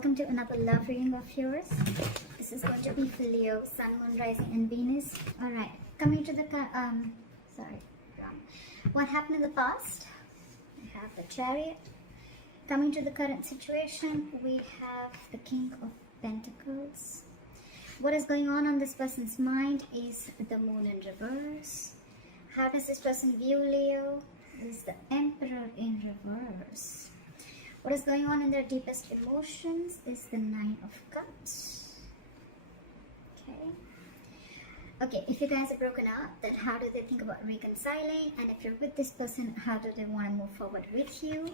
welcome to another love reading of yours. This is going to be for Leo, Sun, Moon, Rising, and Venus. All right, coming to the what happened in the past? We have the Chariot. Coming to the current situation, we have the King of Pentacles. What is going on this person's mind is the Moon in reverse. How does this person view Leo? Is the Emperor in reverse. What is going on in their deepest emotions is the Nine of Cups. Okay, if you guys are broken up, then how do they think about reconciling? And if you're with this person, how do they want to move forward with you?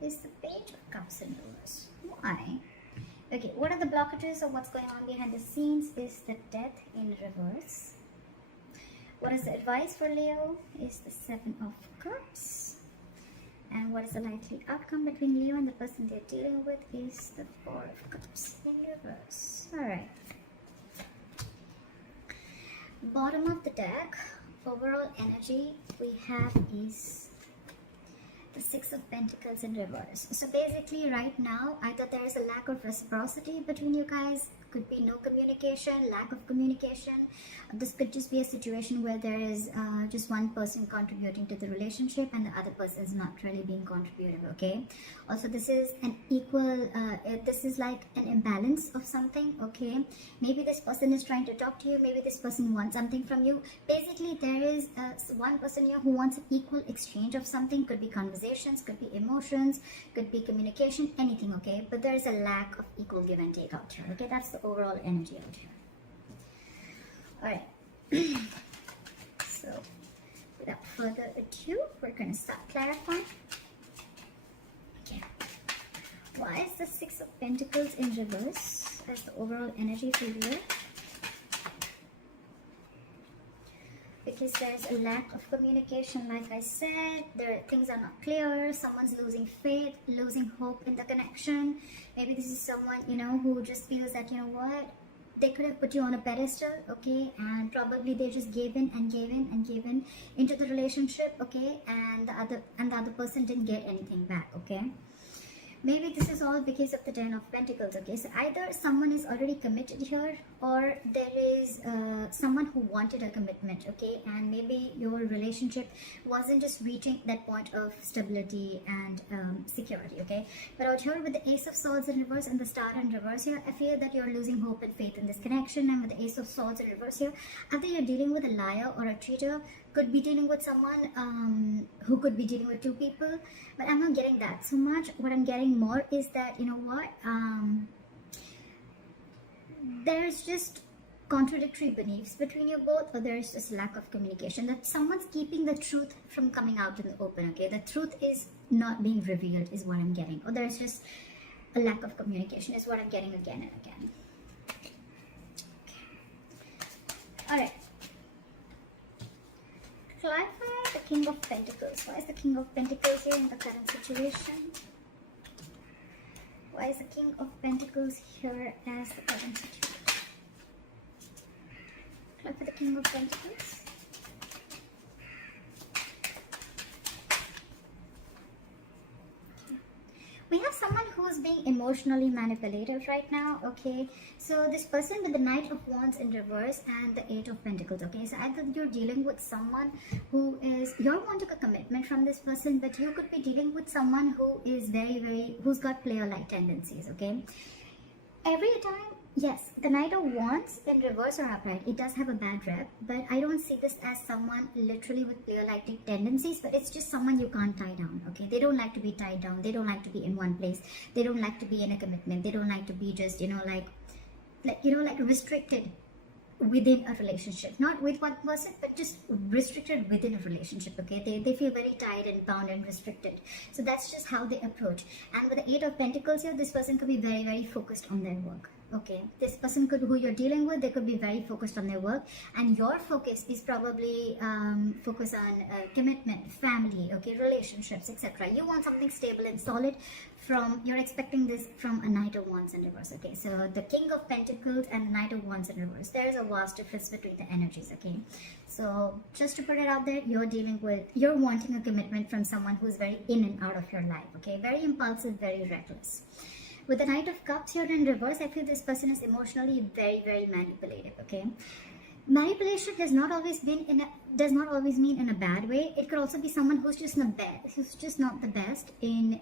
Is the Page of Cups in reverse. Why? Okay, what are the blockages of what's going on behind the scenes? Is the Death in reverse. What is the advice for Leo? Is the Seven of Cups. And what is the likely outcome between Leo and the person they're dealing with? Is the Four of Cups in reverse. Alright. Bottom of the deck, overall energy we have is the Six of Pentacles in reverse. So basically right now, either there is a lack of reciprocity between you guys, could be no communication, lack of communication. This could just be a situation where there is just one person contributing to the relationship and the other person is not really being contributive, okay? Also, this is an equal, this is like an imbalance of something, okay? Maybe this person is trying to talk to you, maybe this person wants something from you. Basically, there is one person here who wants an equal exchange of something. Could be conversations, could be emotions, could be communication, anything, okay? But there is a lack of equal give and take out here, okay? That's the overall energy out here. Alright, so without further ado, we're going to start clarifying. Okay, why is the Six of Pentacles in reverse as the overall energy for Leo? Because there's a lack of communication, like I said, things are not clear, someone's losing faith, losing hope in the connection. Maybe this is someone, you know, who just feels that, you know what, they could have put you on a pedestal, okay, and probably they just gave in and gave in and gave in into the relationship, okay, and the other person didn't get anything back, okay. Maybe this is all because of the Ten of Pentacles, okay. So either someone is already committed here, or there is someone who wanted a commitment, okay, and maybe your relationship wasn't just reaching that point of stability and security, okay. But out here with the Ace of Swords in reverse and the Star in reverse here, I feel that you're losing hope and faith in this connection. And with the Ace of Swords in reverse here, either you're dealing with a liar or a cheater, could be dealing with someone who could be dealing with two people, but I'm not getting that so much. What I'm getting more is that, you know what, there's just contradictory beliefs between you both, or there's just lack of communication, that someone's keeping the truth from coming out in the open, okay. The truth is not being revealed is what I'm getting, or there's just a lack of communication is what I'm getting again and again. Okay. All right, clarify the King of Pentacles. Why is the King of Pentacles here in the current situation? Why is the King of Pentacles here as the current situation? Clarify the King of Pentacles. We have someone who's being emotionally manipulative right now, okay. So this person with the Knight of Wands in reverse and the Eight of Pentacles, okay. So either you're dealing with someone who is, you're wanting a commitment from this person, but you could be dealing with someone who is who's got player-like tendencies, okay. Every time, yes, the Knight of Wands in reverse or upright, it does have a bad rep, but I don't see this as someone literally with player-like tendencies, but it's just someone you can't tie down, okay. They don't like to be tied down, they don't like to be in one place, they don't like to be in a commitment, they don't like to be just, you know, like restricted within a relationship, not with one person, but just restricted within a relationship, okay. They feel very tied and bound and restricted, so that's just how they approach. And with the Eight of Pentacles here, this person could be very focused on their work, okay. This person who you're dealing with, they could be very focused on their work, and your focus is probably focus on commitment, family, okay, relationships, etc. You want something stable and solid. You're expecting this from a Knight of Wands in reverse, okay. So the King of Pentacles and the Knight of Wands in reverse, there is a vast difference between the energies, okay. So just to put it out there, you're wanting a commitment from someone who's very in and out of your life, okay, very impulsive, very reckless. With the Knight of Cups here in reverse, I feel this person is emotionally very, very manipulative, okay? Manipulation does not always mean in a bad way. It could also be someone who's just not the best in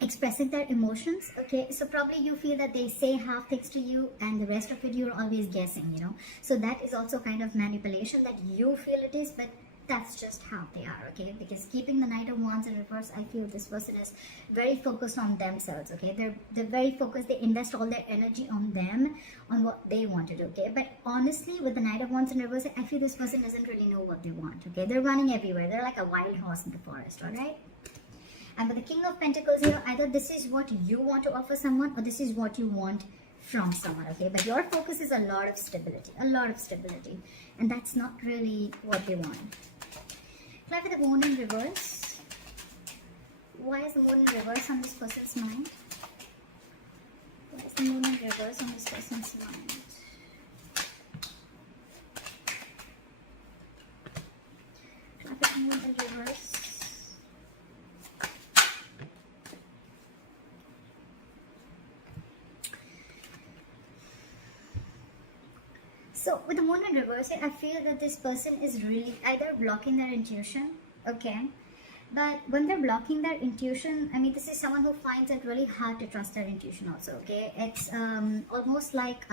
expressing their emotions, okay? So probably you feel that they say half things to you and the rest of it you're always guessing, you know. So that is also kind of manipulation that you feel it is, but that's just how they are, okay? Because keeping the Knight of Wands in reverse, I feel this person is very focused on themselves, okay? They're very focused. They invest all their energy on them, on what they want to do, okay? But honestly, with the Knight of Wands in reverse, I feel this person doesn't really know what they want, okay? They're running everywhere. They're like a wild horse in the forest, all right? And with the King of Pentacles here, either this is what you want to offer someone or this is what you want from someone, okay? But your focus is a lot of stability, and that's not really what they want. Clarify the Moon in reverse. Why is the Moon in reverse on this person's mind? Why is the Moon in reverse on this person's mind? Clarify the Moon in reverse. So with the Moon in reverse, I feel that this person is really either blocking their intuition, okay? But when they're blocking their intuition, I mean, this is someone who finds it really hard to trust their intuition also, okay? It's almost like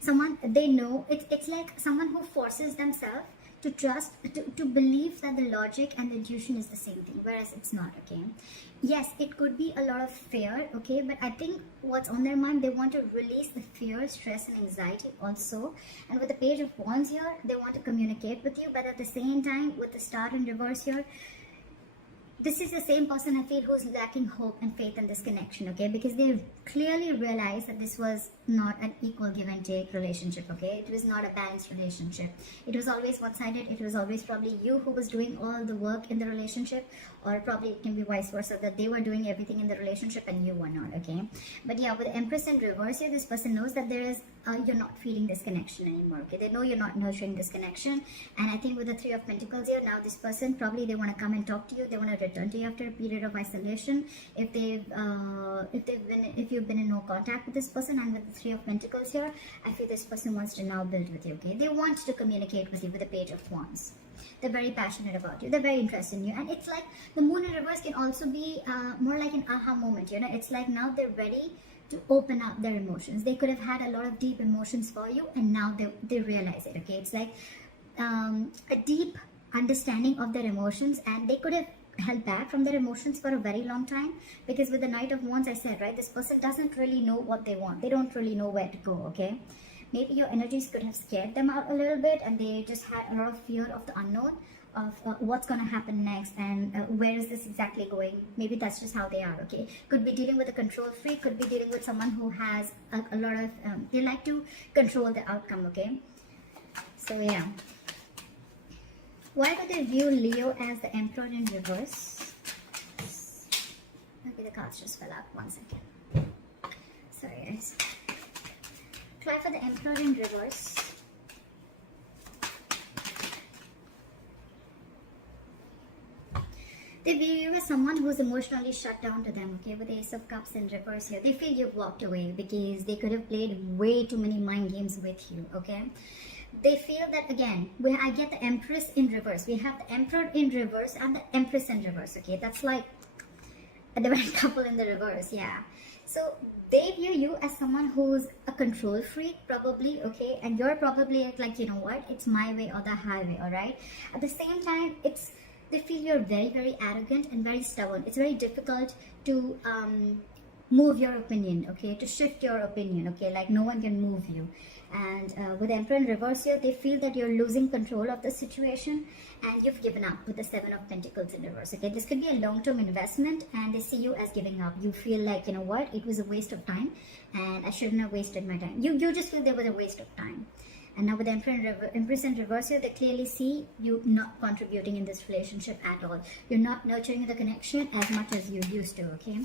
someone, they know, it's like someone who forces themselves to trust, to believe that the logic and the intuition is the same thing, whereas it's not, okay? Yes, it could be a lot of fear, okay? But I think what's on their mind, they want to release the fear, stress, and anxiety also. And with the Page of Wands here, they want to communicate with you, but at the same time, with the Star in reverse here, this is the same person I feel who's lacking hope and faith in this connection, okay? Because they clearly realized that this was not an equal give and take relationship, okay? It was not a balanced relationship. It was always one-sided. It was always probably you who was doing all the work in the relationship, or probably it can be vice versa, that they were doing everything in the relationship and you were not, okay? But yeah, with the Empress in reverse here, this person knows that there is you're not feeling this connection anymore, okay? They know you're not nurturing this connection. And I think with the Three of Pentacles here, now this person probably they want to come and talk to you. They want to return to you after a period of isolation. If you've been in no contact with this person, and with the Three of Pentacles here, I feel this person wants to now build with you, okay? They want to communicate with you with the Page of Wands. They're very passionate about you. They're very interested in you. And it's like the Moon in reverse can also be more like an aha moment, you know? It's like now they're ready to open up their emotions. They could have had a lot of deep emotions for you, and now they realize it, okay? It's like a deep understanding of their emotions, and they could have held back from their emotions for a very long time, because with the Knight of Wands, I said, right, this person doesn't really know what they want. They don't really know where to go, okay? Maybe your energies could have scared them out a little bit, and they just had a lot of fear of the unknown, of what's going to happen next, and where is this exactly going. Maybe that's just how they are, okay? Could be dealing with a control freak, could be dealing with someone who has a lot of they like to control the outcome, okay? So yeah, why do they view Leo as the Emperor in reverse? Okay, the cards just fell out. 1 second, sorry guys. Try for the Emperor in reverse. They view you as someone who's emotionally shut down to them, okay? With the Ace of Cups in reverse here, they feel you've walked away because they could have played way too many mind games with you, okay? They feel that, again, I get the Empress in reverse. We have the Emperor in reverse and the Empress in reverse, okay? That's like a divine couple in the reverse, yeah. So they view you as someone who's a control freak, probably, okay? And you're probably like, you know what? It's my way or the highway, all right? At the same time, they feel you're very, very arrogant and very stubborn. It's very difficult to move your opinion, okay? To shift your opinion, okay? Like no one can move you. And with Emperor in reverse here, they feel that you're losing control of the situation and you've given up with the Seven of Pentacles in reverse, okay? This could be a long-term investment and they see you as giving up. You feel like, you know what? It was a waste of time and I shouldn't have wasted my time. You just feel there was a waste of time. And now with the Empress in reverse here, they clearly see you not contributing in this relationship at all. You're not nurturing the connection as much as you used to, okay?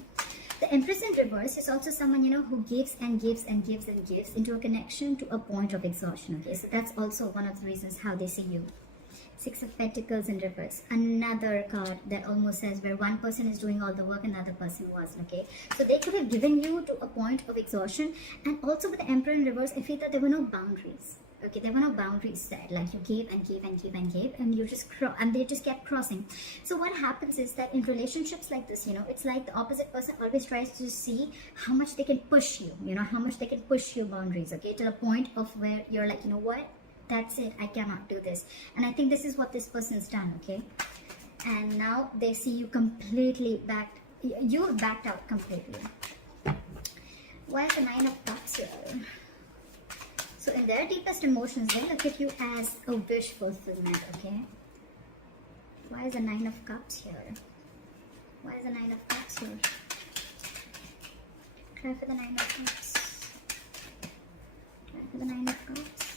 The Empress in reverse is also someone, you know, who gives and gives and gives and gives into a connection to a point of exhaustion, okay? So that's also one of the reasons how they see you. Six of Pentacles in reverse. Another card that almost says where one person is doing all the work and the other person was, okay? So they could have given you to a point of exhaustion. And also with the Emperor in reverse, I feel that there were no boundaries. Okay, there were no boundaries set. Like you gave and gave and gave and gave, and you just and they just kept crossing. So what happens is that in relationships like this, you know, it's like the opposite person always tries to see how much they can push you. You know, how much they can push your boundaries. Okay, to the point of where you're like, you know what? That's it. I cannot do this. And I think this is what this person's done. Okay, and now they see you completely backed. You're backed out completely. Why is the Nine of Cups here? So in their deepest emotions, they look at you as a wish fulfillment, okay? Why is the Nine of Cups here? Why is the Nine of Cups here? Try for the Nine of Cups. Try for the Nine of Cups.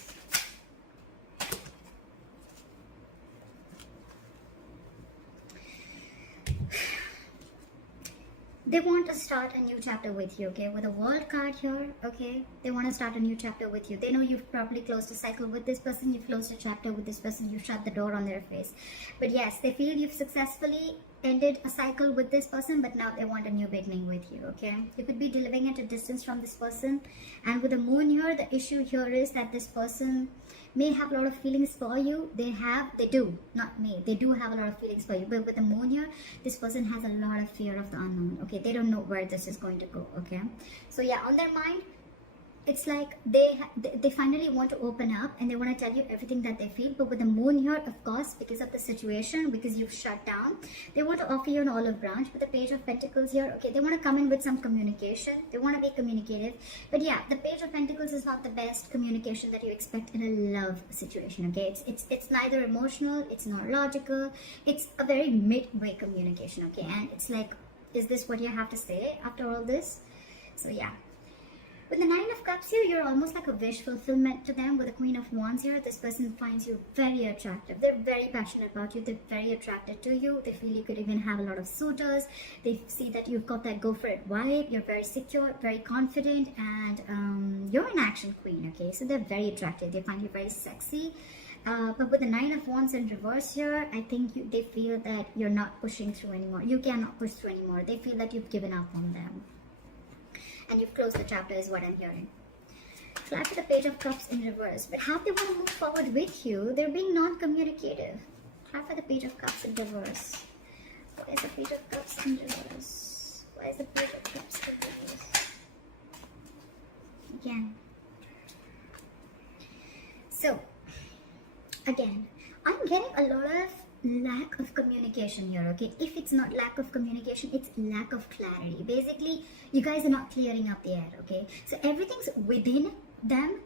They want to start a new chapter with you, okay? With a World card here, okay? They want to start a new chapter with you. They know you've probably closed a cycle with this person. You've closed a chapter with this person. You've shut the door on their face. But yes, they feel you've successfully ended a cycle with this person, but now they want a new beginning with you, okay? You could be living at a distance from this person. And with the Moon here, the issue here is that this person may have a lot of feelings for you. They do, not me. They do have a lot of feelings for you. But with the Moon here, this person has a lot of fear of the unknown, okay? They don't know where this is going to go, okay? So yeah, on their mind, it's like they finally want to open up and they want to tell you everything that they feel. But with the Moon here, of course, because of the situation, because you've shut down, they want to offer you an olive branch. With the Page of Pentacles here, okay, they want to come in with some communication. They want to be communicative. But yeah, the Page of Pentacles is not the best communication that you expect in a love situation, okay? It's neither emotional, it's not logical, it's a very midway communication, okay? And it's like, is this what you have to say after all this? So yeah. With the Nine of Cups here, you're almost like a wish fulfillment to them. With the Queen of Wands here, this person finds you very attractive. They're very passionate about you. They're very attracted to you. They feel you could even have a lot of suitors. They see that you've got that go for it vibe. You're very secure, very confident, and you're an action queen, okay? So they're very attractive. They find you very sexy. But with the Nine of Wands in reverse here, I think they feel that you're not pushing through anymore. You cannot push through anymore. They feel that you've given up on them. And you've closed the chapter is what I'm hearing. Flat to the Page of Cups in reverse. But how they want to move forward with you, they're being non-communicative. Flat for the Page of Cups in reverse. Why is the Page of Cups in reverse? Why is the Page of Cups in reverse? Again. So, again, I'm getting a lot of lack of communication here, okay? If it's not lack of communication, it's lack of clarity. Basically, you guys are not clearing up the air, okay? So everything's within them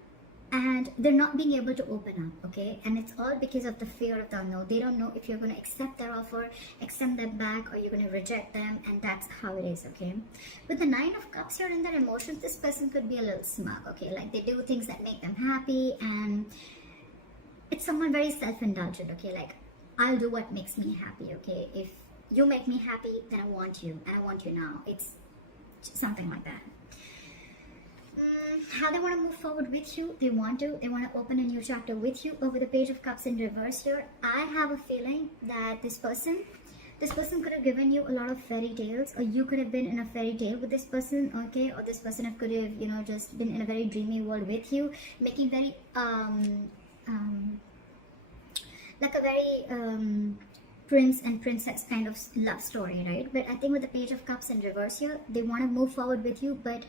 and they're not being able to open up, okay? And it's all because of the fear of the unknown. They don't know if you're going to accept their offer, extend them back, or you're going to reject them, and that's how it is, okay? With the Nine of Cups here in their emotions, this person could be a little smug, okay? Like they do things that make them happy, and it's someone very self-indulgent, okay? Like, I'll do what makes me happy, okay? If you make me happy, then I want you, and I want you now. It's something like that. How they want to move forward with you, they want to open a new chapter with you. But with the Page of Cups in reverse here, I have a feeling that this person could have given you a lot of fairy tales, or you could have been in a fairy tale with this person, okay? Or this person could have, you know, just been in a very dreamy world with you, making very like a very prince and princess kind of love story, right? But I think with the Page of Cups in reverse here, they want to move forward with you, but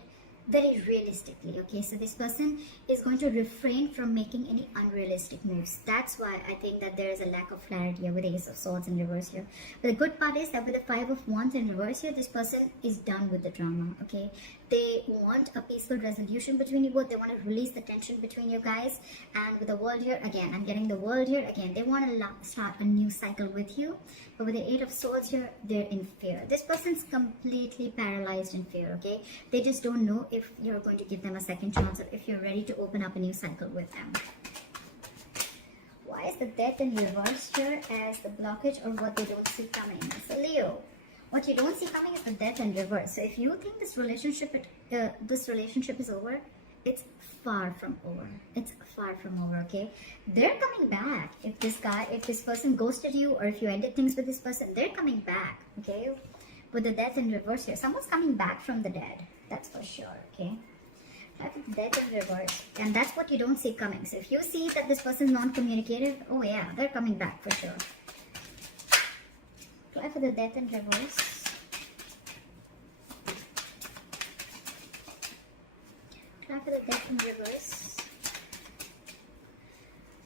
very realistically, okay? So this person is going to refrain from making any unrealistic moves. That's why I think that there is a lack of clarity here with the Ace of Swords in reverse here. But the good part is that with the Five of Wands in reverse here, this person is done with the drama, okay? They want a peaceful resolution between you both. They want to release the tension between you guys. And with the World here, again, I'm getting the World here. Again, they want to start a new cycle with you. But with the Eight of Swords here, they're in fear. This person's completely paralyzed in fear, okay? They just don't know if you're going to give them a second chance or if you're ready to open up a new cycle with them. Why is the Death in reverse here as the blockage or what they don't see coming? So Leo, what you don't see coming is the Death in reverse. So if you think this relationship is over, it's far from over. It's far from over, okay? They're coming back. If this person ghosted you, or if you ended things with this person, they're coming back, okay? With the death in reverse here, someone's coming back from the dead. That's for sure, okay? Have death in reverse, and that's what you don't see coming. So if you see that this person is non-communicative, oh yeah, they're coming back for sure. Try for the death in reverse. Try for the death in reverse.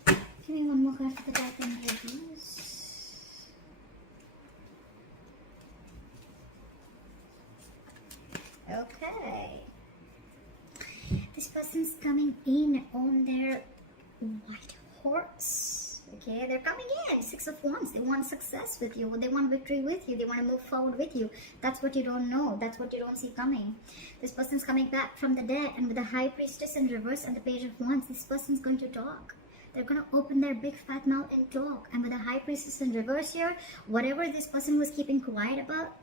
Give me one more card for the death in reverse. Okay. This person's coming in on their white horse. Okay, they're coming in. 6 of Wands. They want success with you. They want victory with you. They want to move forward with you. That's what you don't know. That's what you don't see coming. This person's coming back from the dead, and with the High Priestess in reverse and the Page of Wands, this person's going to talk. They're going to open their big fat mouth and talk. And with the High Priestess in reverse here, whatever this person was keeping quiet about,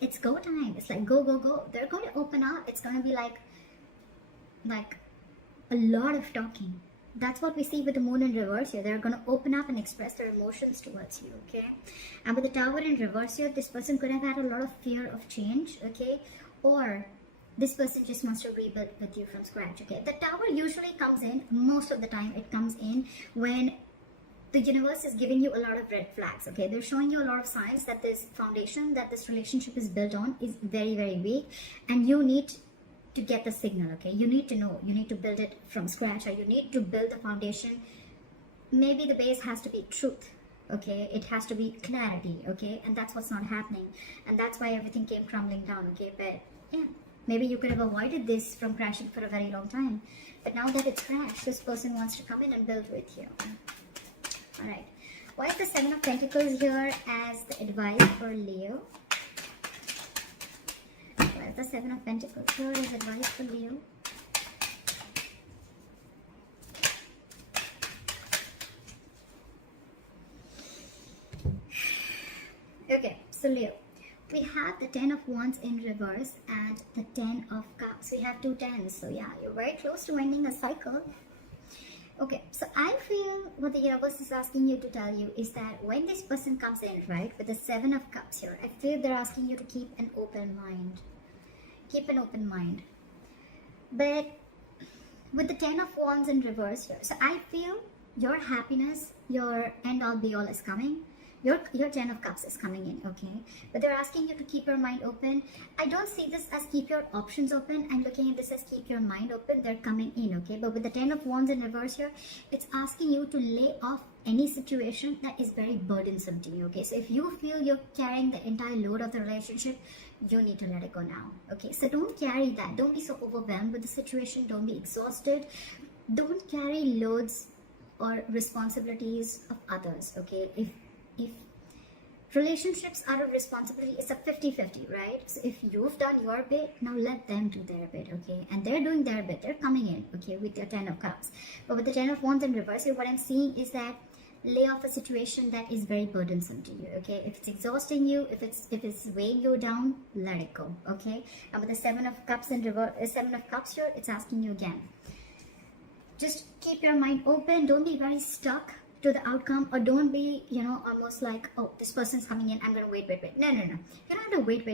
it's go time. It's like go, go, go. They're going to open up. It's going to be like a lot of talking. That's what we see with the Moon in reverse here. They're going to open up and express their emotions towards you, okay? And with the Tower in reverse here, this person could have had a lot of fear of change, okay? Or this person just wants to rebuild with you from scratch, okay? The Tower usually comes in, most of the time it comes in when the universe is giving you a lot of red flags, okay? They're showing you a lot of signs that this foundation that this relationship is built on is very, very weak, and you need to get the signal, okay? You need to know. You need to build it from scratch, or you need to build the foundation. Maybe the base has to be truth, okay? It has to be clarity, okay? And that's what's not happening, and that's why everything came crumbling down, okay? But yeah, maybe you could have avoided this from crashing for a very long time, but now that it's crashed, this person wants to come in and build with you. All right, why is the 7 of Pentacles here as the advice for Leo? Why is the 7 of Pentacles here as advice for Leo? Okay, so Leo, we have the 10 of Wands in reverse and the 10 of Cups. We have 2 10s, so yeah, you're very close to ending a cycle. Okay, so I feel what the universe is asking you to tell you is that when this person comes in, right, with the 7 of Cups here, I feel they're asking you to keep an open mind. Keep an open mind. But with the 10 of Wands in reverse here, so I feel your happiness, your end all be all is coming. Your 10 of Cups is coming in, okay? But they're asking you to keep your mind open. I don't see this as keep your options open. I'm looking at this as keep your mind open. They're coming in, okay? But with the 10 of Wands in reverse here, it's asking you to lay off any situation that is very burdensome to you, okay? So if you feel you're carrying the entire load of the relationship, you need to let it go now, okay? So don't carry that. Don't be so overwhelmed with the situation. Don't be exhausted. Don't carry loads or responsibilities of others, okay? If relationships are a responsibility, it's a 50-50, right? So if you've done your bit, now let them do their bit, okay? And they're doing their bit. They're coming in, okay, with their 10 of Cups. But with the 10 of Wands in reverse here, what I'm seeing is that lay off a situation that is very burdensome to you, okay? If it's exhausting you, if it's weighing you down, let it go, okay? And with the 7 of Cups in reverse, 7 of Cups here, it's asking you again. Just keep your mind open. Don't be very stuck to the outcome, or don't be, almost like, oh, this person's coming in, I'm gonna wait. No. You don't have to wait.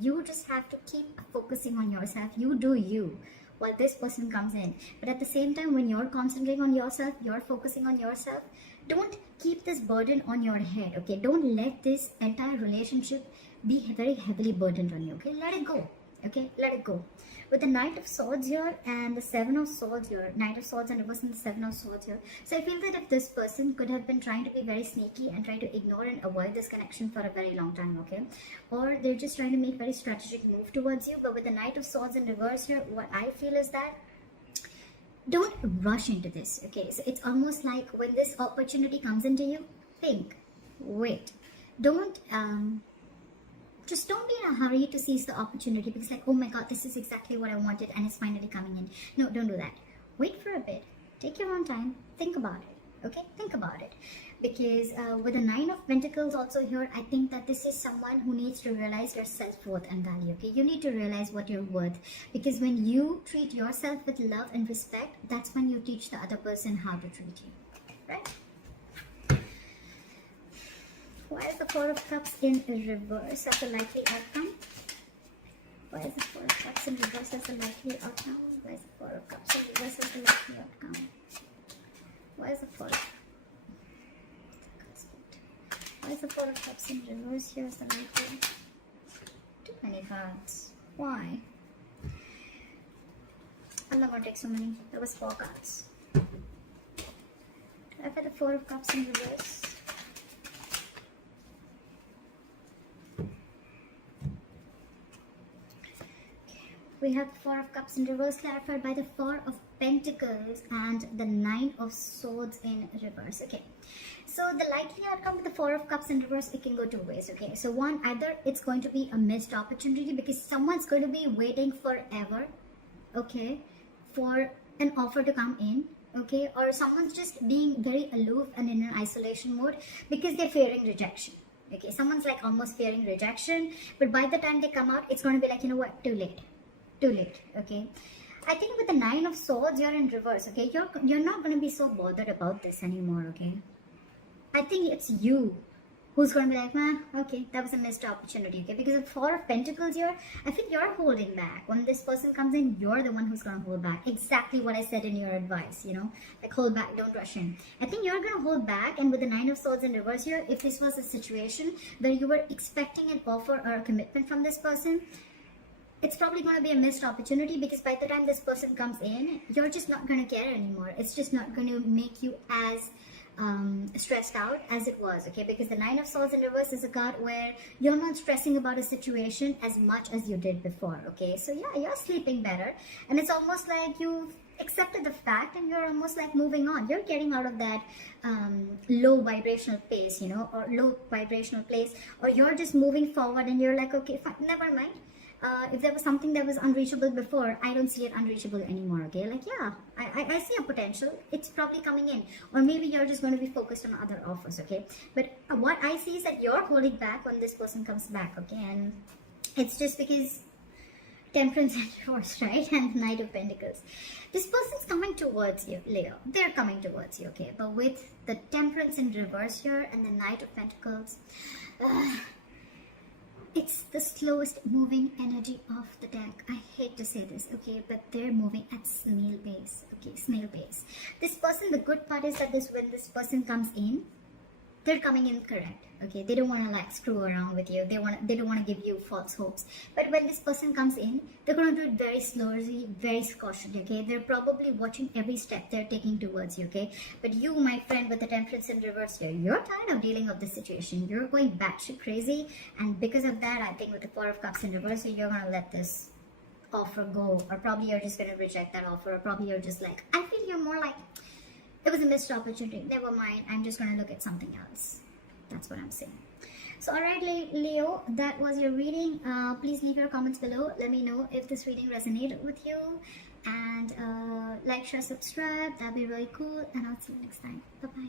You just have to keep focusing on yourself. You do you while this person comes in. But at the same time, when you're concentrating on yourself, you're focusing on yourself, don't keep this burden on your head, okay? Don't let this entire relationship be very heavily burdened on you, okay? Let it go, okay? Let it go. With the Knight of Swords here and the 7 of Swords here, Knight of Swords and reverse and the 7 of Swords here. So I feel that if this person could have been trying to be very sneaky and try to ignore and avoid this connection for a very long time, okay? Or they're just trying to make very strategic move towards you. But with the Knight of Swords in reverse here, what I feel is that don't rush into this, okay? So it's almost like when this opportunity comes into you, think, wait. Just don't be in a hurry to seize the opportunity because like, oh my God, this is exactly what I wanted and it's finally coming in. No, don't do that. Wait for a bit. Take your own time. Think about it. Okay, think about it. Because with the Nine of Pentacles also here, I think that this is someone who needs to realize your self-worth and value. Okay, you need to realize what you're worth, because when you treat yourself with love and respect, that's when you teach the other person how to treat you, right? Why is the Four of Cups in reverse as a likely outcome? Why is the Four of Cups in reverse as a likely outcome? Why is the Four of Cups in reverse as a likely outcome? Why is the Four of Why is the Four of Cups in reverse here as the likely? Too many cards. Why? I'm not going to take so many. There was 4 cards. I've had the Four of Cups in reverse. We have the Four of Cups in reverse clarified by the Four of Pentacles and the Nine of Swords in reverse. Okay, so the likely outcome with the Four of Cups in reverse, it can go 2 ways. Okay, so one, either it's going to be a missed opportunity because someone's going to be waiting forever, okay, for an offer to come in, okay, or someone's just being very aloof and in an isolation mode because they're fearing rejection. Okay, someone's like almost fearing rejection, but by the time they come out, it's going to be like, you know what, too late. Okay, I think with the Nine of Swords, you're in reverse. Okay, you're not going to be so bothered about this anymore. Okay, I think it's you who's going to be like, okay, that was a missed opportunity. Okay, because of Four of Pentacles here, I think you're holding back. When this person comes in, you're the one who's going to hold back. Exactly what I said in your advice, you know, like hold back, don't rush in. I think you're going to hold back. And with the Nine of Swords in reverse here, if this was a situation where you were expecting an offer or a commitment from this person, it's probably going to be a missed opportunity, because by the time this person comes in, you're just not going to care anymore. It's just not going to make you as stressed out as it was. Okay, because the Nine of Swords in reverse is a card where you're not stressing about a situation as much as you did before. Okay, so yeah, you're sleeping better, and it's almost like you've accepted the fact and you're almost like moving on. You're getting out of that low vibrational pace, you know, or low vibrational place, or you're just moving forward and you're like, okay, fine, never mind. If there was something that was unreachable before, I don't see it unreachable anymore. Okay, like, yeah, I see a potential. It's probably coming in, or maybe you're just going to be focused on other offers. Okay, but what I see is that you're holding back when this person comes back. Okay, and it's just because Temperance and Reverse, right? And Knight of Pentacles. This person's coming towards you, Leo. They're coming towards you. Okay, but with the Temperance in reverse here and the Knight of Pentacles, it's the slowest moving energy of the deck. I hate to say this, okay, but they're moving at snail pace. Okay, snail pace. This person, the good part is that when this person comes in, they're coming in correct. Okay, they don't want to like screw around with you. They don't want to give you false hopes. But when this person comes in, they're going to do it very slowly, very cautiously. Okay, they're probably watching every step they're taking towards you. Okay, but you, my friend, with the Temperance in reverse here, you're tired of dealing with this situation. You're going batshit crazy, and because of that, I think with the Four of Cups in reverse, you're going to let this offer go, or probably you're just going to reject that offer, or probably you're just like, I feel you're more like, it was a missed opportunity. Never mind. I'm just going to look at something else. That's what I'm saying. So, alright, Leo, that was your reading. Please leave your comments below. Let me know if this reading resonated with you. And like, share, subscribe. That'd be really cool. And I'll see you next time. Bye-bye.